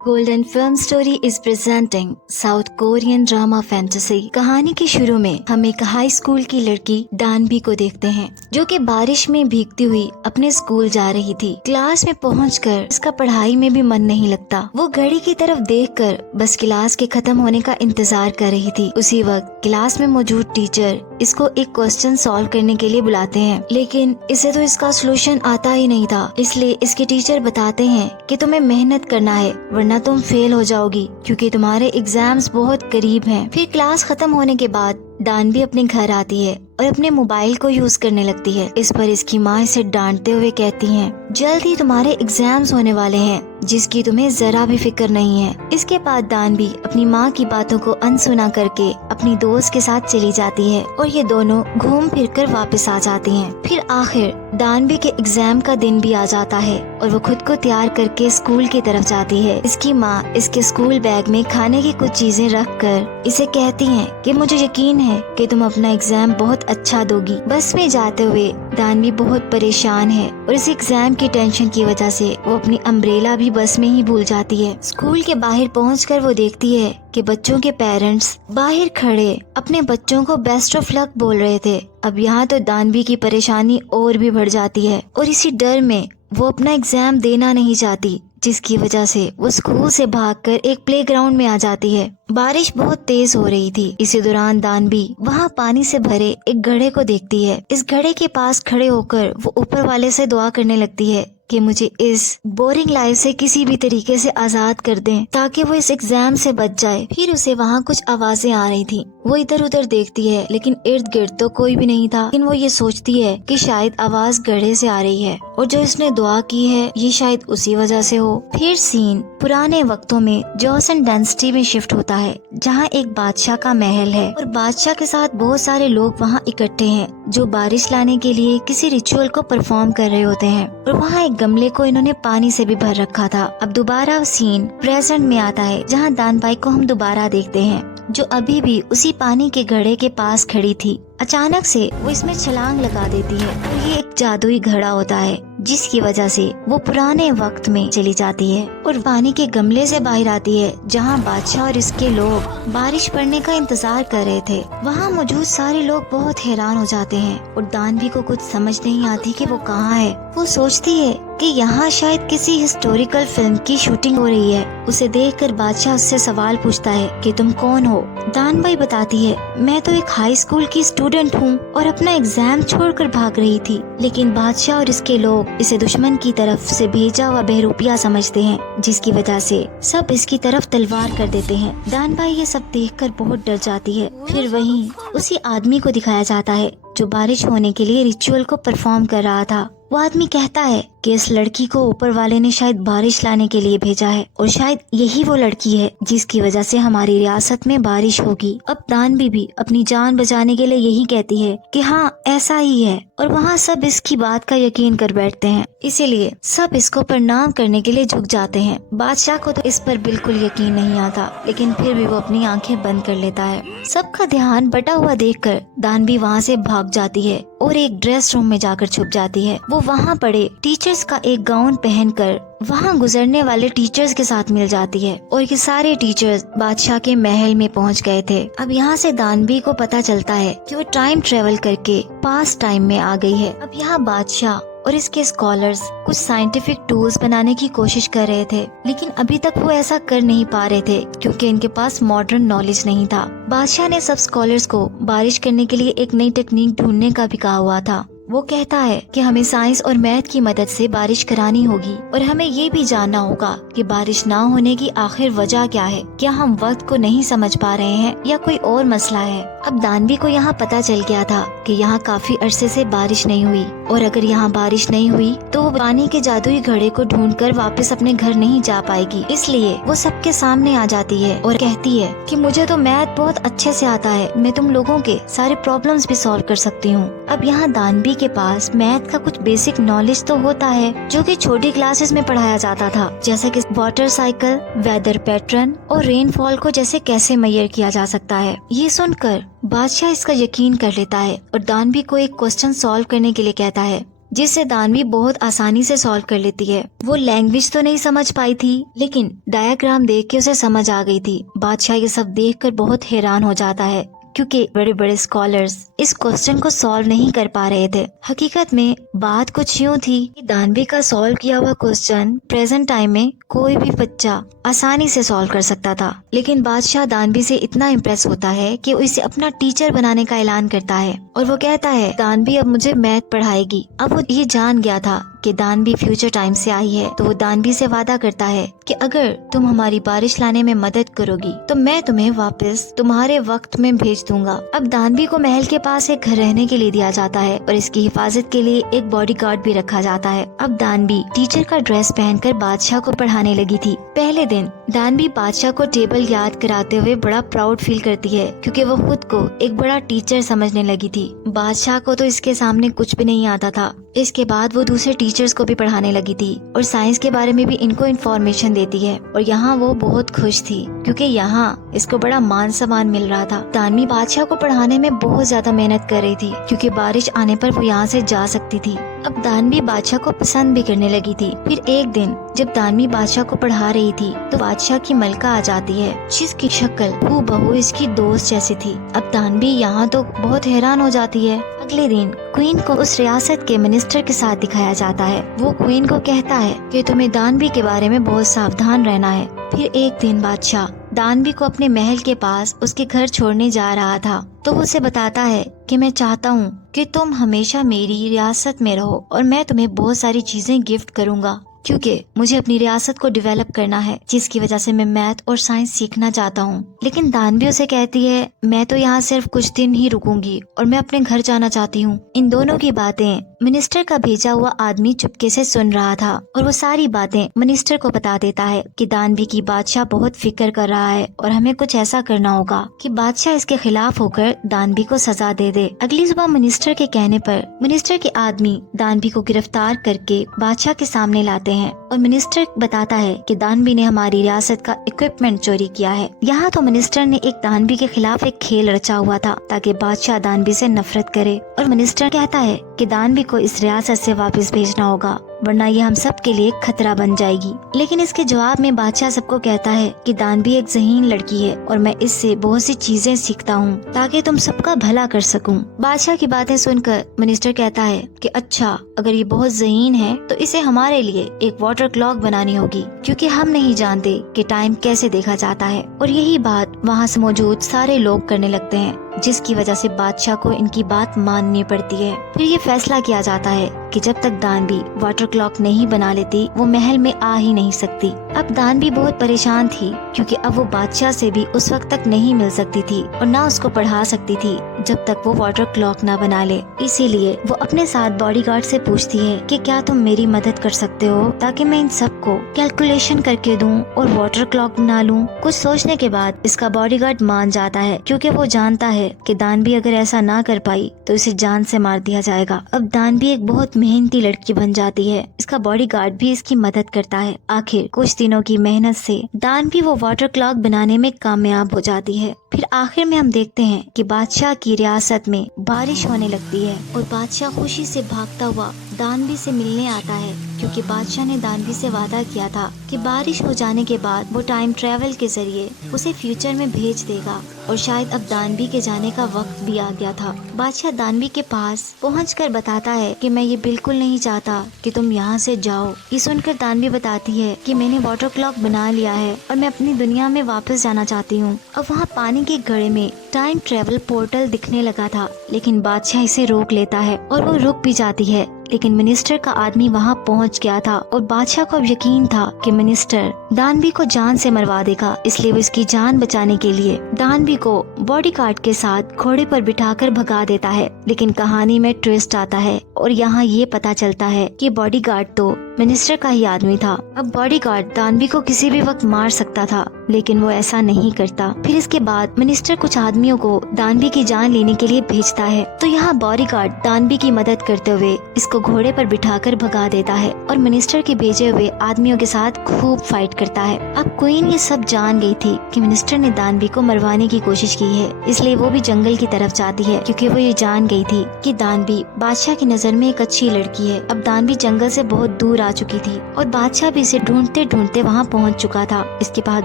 Golden film story is presenting south Korean drama fantasy. कहानी के शुरू में हम एक हाई स्कूल की लड़की डानबी को देखते हैं जो कि बारिश में भीगती हुई अपने स्कूल जा रही थी। क्लास में पहुंचकर इसका पढ़ाई में भी मन नहीं लगता। वो घड़ी की तरफ देखकर बस क्लास के खत्म होने का इंतजार कर रही थी। उसी वक्त क्लास में मौजूद टीचर इसको एक क्वेश्चन सॉल्व करने के लिए बुलाते हैं, लेकिन इसे तो इसका सोल्यूशन आता ही नहीं था। इसलिए इसके टीचर बताते हैं कि तुम्हें मेहनत करना है वरना तुम फेल हो जाओगी क्योंकि तुम्हारे एग्जाम्स बहुत करीब हैं। फिर क्लास खत्म होने के बाद डानबी अपने घर आती है और अपने मोबाइल को यूज करने लगती है। इस पर इसकी माँ इसे डांटते हुए कहती हैं, जल्द ही तुम्हारे एग्जाम्स होने वाले हैं जिसकी तुम्हें जरा भी फिक्र नहीं है। इसके बाद डानबी अपनी माँ की बातों को अनसुना करके अपनी दोस्त के साथ चली जाती है और ये दोनों घूम फिर कर वापस आ जाती हैं। फिर आखिर डानबी के एग्जाम का दिन भी आ जाता है और वो खुद को तैयार करके स्कूल की तरफ जाती है। इसकी माँ इसके स्कूल बैग में खाने की कुछ चीजें रख कर इसे कहती है कि मुझे यकीन है कि तुम अपना एग्जाम बहुत अच्छा दोगी। बस में जाते हुए डानबी बहुत परेशान है और इस एग्जाम की टेंशन की वजह से वो अपनी अम्ब्रेला भी बस में ही भूल जाती है। स्कूल के बाहर पहुंचकर वो देखती है कि बच्चों के पेरेंट्स बाहर खड़े अपने बच्चों को बेस्ट ऑफ लक बोल रहे थे। अब यहाँ तो डानबी की परेशानी और भी बढ़ जाती है और इसी डर में वो अपना एग्जाम देना नहीं चाहती, जिसकी वजह से वो स्कूल से भागकर एक प्लेग्राउंड में आ जाती है। बारिश बहुत तेज हो रही थी। इसी दौरान डानबी वहाँ पानी से भरे एक घड़े को देखती है। इस घड़े के पास खड़े होकर वो ऊपर वाले से दुआ करने लगती है कि मुझे इस बोरिंग लाइफ से किसी भी तरीके से आजाद कर दें ताकि वो इस एग्जाम से बच जाए। फिर उसे वहाँ कुछ आवाजें आ रही थी। वो इधर उधर देखती है लेकिन इर्द गिर्द तो कोई भी नहीं था। लेकिन वो ये सोचती है कि शायद आवाज घड़े से आ रही है और जो इसने दुआ की है ये शायद उसी वजह से हो। फिर सीन पुराने वक्तों में जॉसन डेंसिटी में शिफ्ट होता है जहाँ एक बादशाह का महल है और बादशाह के साथ बहुत सारे लोग वहाँ इकट्ठे हैं जो बारिश लाने के लिए किसी रिचुअल को परफॉर्म कर रहे होते हैं और वहाँ एक गमले को इन्होंने पानी से भी भर रखा था। अब दोबारा सीन प्रेजेंट में आता है जहाँ डानबी को हम दोबारा देखते हैं जो अभी भी उसी पानी के घड़े के पास खड़ी थी। अचानक से वो इसमें छलांग लगा देती है और ये एक जादुई घड़ा होता है जिसकी वजह से वो पुराने वक्त में चली जाती है और पानी के गमले से बाहर आती है जहाँ बादशाह और इसके लोग बारिश पड़ने का इंतजार कर रहे थे। वहाँ मौजूद सारे लोग बहुत हैरान हो जाते हैं और डानबी को कुछ समझ नहीं आती कि वो कहाँ है। वो सोचती है कि यहाँ शायद किसी हिस्टोरिकल फिल्म की शूटिंग हो रही है। उसे देखकर बादशाह उससे सवाल पूछता है कि तुम कौन हो। डानबी बताती है, मैं तो एक हाई स्कूल की स्टूडेंट हूँ और अपना एग्जाम छोड़कर भाग रही थी। लेकिन बादशाह और इसके लोग इसे दुश्मन की तरफ से भेजा हुआ बहरूपिया समझते हैं जिसकी वजह से सब इसकी तरफ तलवार कर देते हैं। डानबी ये सब देखकर बहुत डर जाती है। फिर वहीं उसी आदमी को दिखाया जाता है जो बारिश होने के लिए रिचुअल को परफॉर्म कर रहा था। वो आदमी कहता है कि इस लड़की को ऊपर वाले ने शायद बारिश लाने के लिए भेजा है और शायद यही वो लड़की है जिसकी वजह से हमारी रियासत में बारिश होगी। अब डानबी भी अपनी जान बचाने के लिए यही कहती है कि हाँ ऐसा ही है और वहाँ सब इसकी बात का यकीन कर बैठते हैं। इसीलिए सब इसको प्रणाम करने के लिए झुक जाते हैं। बादशाह को तो इस पर बिल्कुल यकीन नहीं आता लेकिन फिर भी वो अपनी आंखें बंद कर लेता है। सबका ध्यान बटा हुआ देखकर डानबी वहाँ से भाग जाती है और एक ड्रेस रूम में जाकर छुप जाती है। वो वहाँ पड़े टीचर्स का एक गाउन पहनकर वहाँ गुजरने वाले टीचर्स के साथ मिल जाती है और ये सारे टीचर्स बादशाह के महल में पहुँच गए थे। अब यहाँ से डानबी को पता चलता है कि वो टाइम ट्रेवल करके पास्ट टाइम में आ गई है। अब यहाँ बादशाह और इसके स्कॉलर्स कुछ साइंटिफिक टूल्स बनाने की कोशिश कर रहे थे लेकिन अभी तक वो ऐसा कर नहीं पा रहे थे क्योंकि इनके पास मॉडर्न नॉलेज नहीं था। बादशाह ने सब स्कॉलर्स को बारिश करने के लिए एक नई टेक्निक ढूंढने का भी कहा हुआ था। वो कहता है कि हमें साइंस और मैथ की मदद से बारिश करानी होगी और हमें ये भी जानना होगा कि बारिश ना होने की आखिर वजह क्या है। क्या हम वक्त को नहीं समझ पा रहे हैं या कोई और मसला है। अब डानबी को यहाँ पता चल गया था कि यहाँ काफी अरसे से बारिश नहीं हुई और अगर यहाँ बारिश नहीं हुई तो वो पानी के जादुई घड़े को ढूंढकर वापस अपने घर नहीं जा पाएगी। इसलिए वो सबके सामने आ जाती है और कहती है कि मुझे तो मैथ बहुत अच्छे से आता है, मैं तुम लोगों के सारे प्रॉब्लम्स भी सॉल्व कर सकती हूँ। अब यहाँ डानबी के पास मैथ का कुछ बेसिक नॉलेज तो होता है जो कि छोटी क्लासेस में पढ़ाया जाता था, जैसे कि वाटर साइकिल, वेदर पैटर्न और रेनफॉल को जैसे कैसे मेजर किया जा सकता है। ये सुनकर बादशाह इसका यकीन कर लेता है और डानबी को एक क्वेश्चन सॉल्व करने के लिए कहता है। जिससे दानवी बहुत आसानी से सॉल्व कर लेती है। वो लैंग्वेज तो नहीं समझ पाई थी, लेकिन डायग्राम देख के उसे समझ आ गई थी। बादशाह ये सब देखकर बहुत हैरान हो जाता है, क्योंकि बड़े बड़े स्कॉलर्स इस क्वेश्चन को सॉल्व नहीं कर पा रहे थे। हकीकत में बात कुछ यूँ थी कि दानवी का सॉल्व किया हुआ क्वेश्चन प्रेजेंट टाइम में कोई भी बच्चा आसानी से सॉल्व कर सकता था, लेकिन बादशाह दानवी से इतना इम्प्रेस होता है कि वो इसे अपना टीचर बनाने का ऐलान करता है और वो कहता है दानवी अब मुझे मैथ पढ़ाएगी। अब वो ये जान गया था कि दानवी फ्यूचर टाइम से आई है, तो वो दानवी से वादा करता है कि अगर तुम हमारी बारिश लाने में मदद करोगी तो मैं तुम्हें वापस तुम्हारे वक्त में भेज दूंगा। अब दानवी को महल के पास एक घर रहने के लिए दिया जाता है और इसकी हिफाजत के लिए एक बॉडीगार्ड भी रखा जाता है। अब दानवी टीचर का ड्रेस पहनकर बादशाह को पढ़ाने लगी थी। पहले दिन दानवी बादशाह को टेबल याद कराते हुए बड़ा प्राउड फील करती है, क्योंकि वो खुद को एक बड़ा टीचर समझने लगी थी। बादशाह को तो इसके सामने कुछ भी नहीं आता था। इसके बाद वो दूसरे टीचर्स को भी पढ़ाने लगी थी और साइंस के बारे में भी इनको इन्फॉर्मेशन देती है। और यहाँ वो बहुत खुश थी, क्योंकि यहाँ इसको बड़ा मान सम्मान मिल रहा था। दानवी बादशाह को पढ़ाने में बहुत ज्यादा मेहनत कर रही थी, क्योंकि बारिश आने पर वो यहाँ से जा सकती थी। अब दानवी बादशाह को पसंद भी करने लगी थी। फिर एक दिन जब दानवी बादशाह को पढ़ा रही थी तो बादशाह की मलका आ जाती है, जिसकी शक्ल हूबहू इसकी दोस्त जैसी थी। अब दानवी यहाँ तो बहुत हैरान हो जाती है। अगले दिन क्वीन को उस रियासत के मिनिस्टर के साथ दिखाया जाता है। वो क्वीन को कहता है कि तुम्हें दानवी के बारे में बहुत सावधान रहना है। फिर एक दिन बादशाह दानवी को अपने महल के पास उसके घर छोड़ने जा रहा था, तो वो उसे बताता है कि मैं चाहता हूँ कि तुम हमेशा मेरी रियासत में रहो और मैं तुम्हें बहुत सारी चीजें गिफ्ट करूँगा, क्योंकि मुझे अपनी रियासत को डेवलप करना है, जिसकी वजह से मैं मैथ और साइंस सीखना चाहता हूँ। लेकिन दानवी उसे कहती है मैं तो यहाँ सिर्फ कुछ दिन ही रुकूंगी और मैं अपने घर जाना चाहती हूँ। इन दोनों की बातें मिनिस्टर का भेजा हुआ आदमी चुपके से सुन रहा था और वो सारी बातें मिनिस्टर को बता देता है कि दानवी की बादशाह बहुत फिक्र कर रहा है और हमें कुछ ऐसा करना होगा कि बादशाह इसके खिलाफ होकर दानवी को सजा दे दे। अगली सुबह मिनिस्टर के कहने पर मिनिस्टर के आदमी दानवी को गिरफ्तार करके बादशाह के सामने लाते हैं और मिनिस्टर बताता है कि दानवी ने हमारी रियासत का इक्विपमेंट चोरी किया है। यहाँ तो मिनिस्टर ने एक दानवी के खिलाफ एक खेल रचा हुआ था ताकि बादशाह दानवी से नफरत करे, और मिनिस्टर कहता है कि दानवी को इस रियासत से वापस भेजना होगा, वरना ये हम सब के लिए खतरा बन जाएगी। लेकिन इसके जवाब में बादशाह सबको कहता है कि दानवी एक ज़हीन लड़की है और मैं इससे बहुत सी चीजें सीखता हूँ ताकि तुम सबका भला कर सकूं। बादशाह की बातें सुनकर मिनिस्टर कहता है कि अच्छा, अगर ये बहुत ज़हीन है तो इसे हमारे लिए एक वाटर क्लॉक बनानी होगी, क्योंकि हम नहीं जानते कि टाइम कैसे देखा जाता है। और यही बात वहाँ से मौजूद सारे लोग करने लगते हैं, जिसकी वजह से बादशाह को इनकी बात माननी पड़ती है। फिर ये फैसला किया जाता है कि जब तक दानवी वाटर क्लॉक नहीं बना लेती वो महल में आ ही नहीं सकती। अब दानवी बहुत परेशान थी, क्योंकि अब वो बादशाह से भी उस वक्त तक नहीं मिल सकती थी और ना उसको पढ़ा सकती थी जब तक वो वाटर क्लॉक ना बना ले। इसीलिए वो अपने साथ बॉडीगार्ड से पूछती है कि क्या तुम मेरी मदद कर सकते हो ताकि मैं इन सबको कैलकुलेशन करके दूं और वाटर क्लॉक बना लूं। कुछ सोचने के बाद इसका बॉडीगार्ड मान जाता है, क्योंकि वो जानता है कि दानवी अगर ऐसा ना कर पाई तो इसे जान से मार दिया जाएगा। अब दानवी एक बहुत मेहनती लड़की बन जाती है। इसका बॉडीगार्ड भी इसकी मदद करता है। आखिर कुछ दिनों की मेहनत से दानवी वो वाटर क्लॉक बनाने में कामयाब हो जाती है। फिर आखिर में हम देखते हैं कि बादशाह की रियासत में बारिश होने लगती है और बादशाह खुशी से भागता हुआ दानवी से मिलने आता है, क्योंकि बादशाह ने दानवी से वादा किया था कि बारिश हो जाने के बाद वो टाइम ट्रेवल के जरिए उसे फ्यूचर में भेज देगा। और शायद अब दानवी के जाने का वक्त भी आ गया था। बादशाह दानवी के पास पहुंचकर बताता है कि मैं ये बिल्कुल नहीं चाहता कि तुम यहाँ से जाओ। ये सुनकर दानवी बताती है कि मैंने वाटर क्लॉक बना लिया है और मैं अपनी दुनिया में वापस जाना चाहती हूँ। अब वहाँ पानी के घड़े में टाइम ट्रेवल पोर्टल दिखने लगा था, लेकिन बादशाह इसे रोक लेता है और वो रुक भी जाती है। लेकिन मिनिस्टर का आदमी वहाँ पहुँच गया था और बादशाह को अब यकीन था कि मिनिस्टर दानवी को जान से मरवा देगा, इसलिए वो इसकी जान बचाने के लिए दानवी को बॉडीगार्ड के साथ घोड़े पर बिठाकर भगा देता है। लेकिन कहानी में ट्विस्ट आता है और यहाँ ये पता चलता है कि बॉडीगार्ड तो मिनिस्टर का ही आदमी था। अब बॉडीगार्ड दानवी को किसी भी वक्त मार सकता था, लेकिन वो ऐसा नहीं करता। फिर इसके बाद मिनिस्टर कुछ आदमियों को दानवी की जान लेने के लिए भेजता है, तो यहाँ बॉडीगार्ड दानवी की मदद करते हुए इसको घोड़े पर बिठाकर भगा देता है और मिनिस्टर के भेजे हुए आदमियों के साथ खूब फाइट करता है। अब क्वीन ये सब जान गई थी कि मिनिस्टर ने दानवी को मरवाने की कोशिश की है, इसलिए वो भी जंगल की तरफ जाती है, क्योंकि वो ये जान गई थी कि दानवी बादशाह की नजर में एक अच्छी लड़की है। अब दानवी जंगल से बहुत दूर आ चुकी थी और बादशाह भी इसे ढूंढते ढूंढते वहाँ पहुँच चुका था। इसके बाद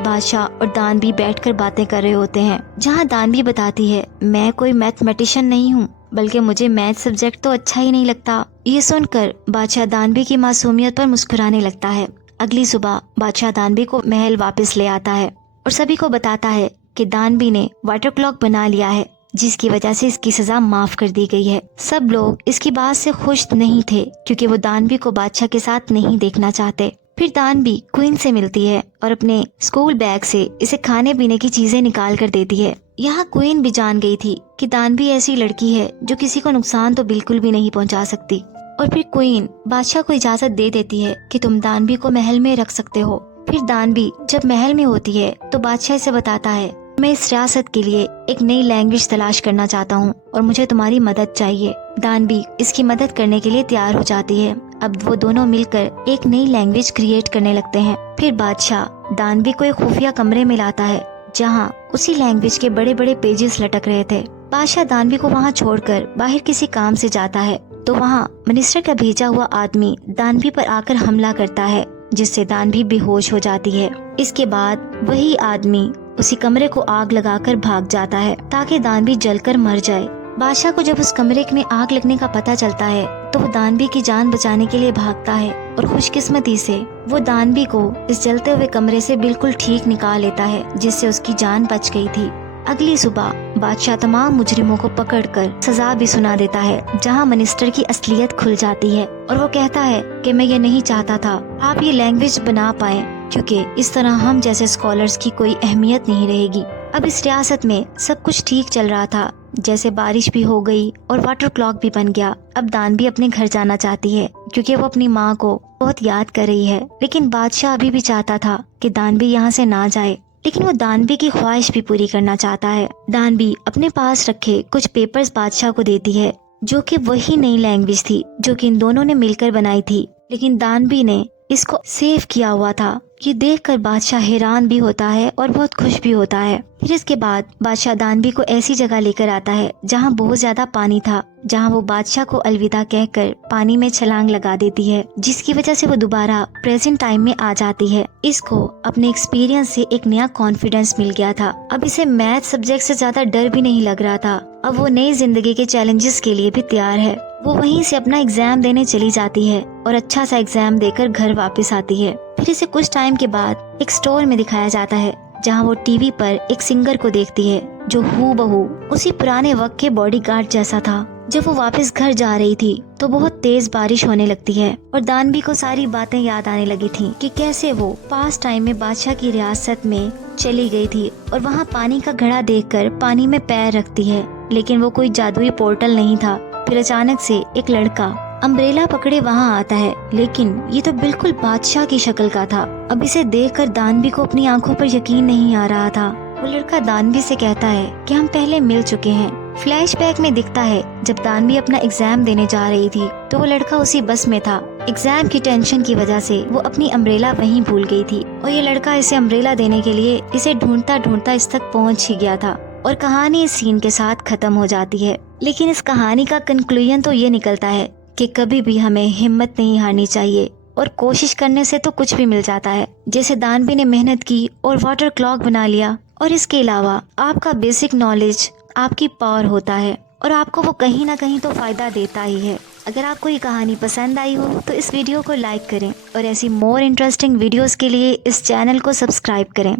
बादशाह और दानवी बैठकर बातें कर रहे होते हैं, जहाँ दानवी बताती है, मैं कोई मैथमेटिशियन नहीं हूँ, बल्कि मुझे मैथ सब्जेक्ट तो अच्छा ही नहीं लगता। ये सुनकर बादशाह दानवी की मासूमियत पर मुस्कुराने लगता है। अगली सुबह बादशाह दानवी को महल वापस ले आता है और सभी को बताता है कि दानवी ने वाटर क्लॉक बना लिया है, जिसकी वजह से इसकी सजा माफ कर दी गई है। सब लोग इसकी बात से खुश नहीं थे, क्योंकि वो दानवी को बादशाह के साथ नहीं देखना चाहते। फिर दानवी क्वीन से मिलती है और अपने स्कूल बैग से इसे खाने पीने की चीजें निकाल कर देती है। यहाँ क्वीन भी जान गई थी कि दानवी ऐसी लड़की है जो किसी को नुकसान तो बिल्कुल भी नहीं पहुँचा सकती। और फिर क्वीन बादशाह को इजाजत दे देती है कि तुम दानवी को महल में रख सकते हो। फिर दानवी जब महल में होती है तो बादशाह इसे बताता है, मैं इस रियासत के लिए एक नई लैंग्वेज तलाश करना चाहता हूँ और मुझे तुम्हारी मदद चाहिए। दानवी इसकी मदद करने के लिए तैयार हो जाती है। अब वो दोनों मिलकर एक नई लैंग्वेज क्रिएट करने लगते हैं। फिर बादशाह दानवी को एक खुफिया कमरे में लाता है, जहाँ उसी लैंग्वेज के बड़े बड़े पेजेस लटक रहे थे। बादशाह दानवी को वहाँ छोड़कर बाहर किसी काम से जाता है, तो वहाँ मिनिस्टर का भेजा हुआ आदमी दानवी पर आकर हमला करता है, जिससे दानवी बेहोश हो जाती है। इसके बाद वही आदमी उसी कमरे को आग लगाकर भाग जाता है, ताकि दानवी जलकर मर जाए। बादशाह को जब उस कमरे में आग लगने का पता चलता है, तो वो दानवी की जान बचाने के लिए भागता है और खुशकिस्मती से वो दानवी को इस जलते हुए कमरे से बिल्कुल ठीक निकाल लेता है, जिससे उसकी जान बच गई थी। अगली सुबह बादशाह तमाम मुजरिमों को पकड़कर सजा भी सुना देता है, जहां मिनिस्टर की असलियत खुल जाती है और वो कहता है कि मैं ये नहीं चाहता था आप ये लैंग्वेज बना पाए, क्योंकि इस तरह हम जैसे स्कॉलर्स की कोई अहमियत नहीं रहेगी। अब इस रियासत में सब कुछ ठीक चल रहा था, जैसे बारिश भी हो गई और वाटर क्लॉक भी बन गया। अब दानवी अपने घर जाना चाहती है, क्योंकि वो अपनी माँ को बहुत याद कर रही है। लेकिन बादशाह अभी भी चाहता था कि दानवी यहाँ से ना जाए, लेकिन वो दानवी की ख्वाहिश भी पूरी करना चाहता है। दानवी अपने पास रखे कुछ पेपर्स बादशाह को देती है, जो कि वही नई लैंग्वेज थी जो कि इन दोनों ने मिलकर बनाई थी। लेकिन दानवी ने इसको सेव किया हुआ था। ये देखकर बादशाह हैरान भी होता है और बहुत खुश भी होता है। फिर इसके बाद बादशाह दानवी को ऐसी जगह लेकर आता है जहाँ बहुत ज्यादा पानी था, जहाँ वो बादशाह को अलविदा कहकर पानी में छलांग लगा देती है, जिसकी वजह से वो दोबारा प्रेजेंट टाइम में आ जाती है। इसको अपने एक्सपीरियंस से एक नया कॉन्फिडेंस मिल गया था। अब इसे मैथ सब्जेक्ट से ज्यादा डर भी नहीं लग रहा था। अब वो नई जिंदगी के चैलेंजेस के लिए भी तैयार है। वो वहीं से अपना एग्जाम देने चली जाती है और अच्छा सा एग्जाम देकर घर वापस आती है। फिर इसे कुछ टाइम के बाद एक स्टोर में दिखाया जाता है, जहाँ वो टीवी पर एक सिंगर को देखती है, जो हूबहू उसी पुराने वक्त के बॉडीगार्ड जैसा था। जब वो वापस घर जा रही थी तो बहुत तेज बारिश होने लगती है और दानवी को सारी बातें याद आने लगी थी कि कैसे वो पास्ट टाइम में बादशाह की रियासत में चली गई थी और वहाँ पानी का घड़ा देखकर पानी में पैर रखती है, लेकिन वो कोई जादुई पोर्टल नहीं था। फिर अचानक से एक लड़का अम्ब्रेला पकड़े वहाँ आता है, लेकिन ये तो बिल्कुल बादशाह की शक्ल का था। अब इसे देखकर दानवी को अपनी आंखों पर यकीन नहीं आ रहा था। वो लड़का दानवी से कहता है कि हम पहले मिल चुके हैं। फ्लैशबैक में दिखता है जब दानवी अपना एग्जाम देने जा रही थी तो वो लड़का उसी बस में था। एग्जाम की टेंशन की वजह से वो अपनी अम्ब्रेला वहीं भूल गई थी और ये लड़का इसे अम्ब्रेला देने के लिए इसे ढूंढता ढूंढता इस तक पहुँच ही गया था और कहानी इस सीन के साथ खत्म हो जाती है। लेकिन इस कहानी का कंक्लूजन तो ये निकलता है कि कभी भी हमें हिम्मत नहीं हारनी चाहिए और कोशिश करने से तो कुछ भी मिल जाता है। जैसे दानवी ने मेहनत की और वाटर क्लॉक बना लिया। और इसके अलावा आपका बेसिक नॉलेज आपकी पावर होता है और आपको वो कहीं ना कहीं तो फायदा देता ही है। अगर आपको ये कहानी पसंद आई हो तो इस वीडियो को लाइक करें और ऐसी मोर इंटरेस्टिंग वीडियोस के लिए इस चैनल को सब्सक्राइब करें।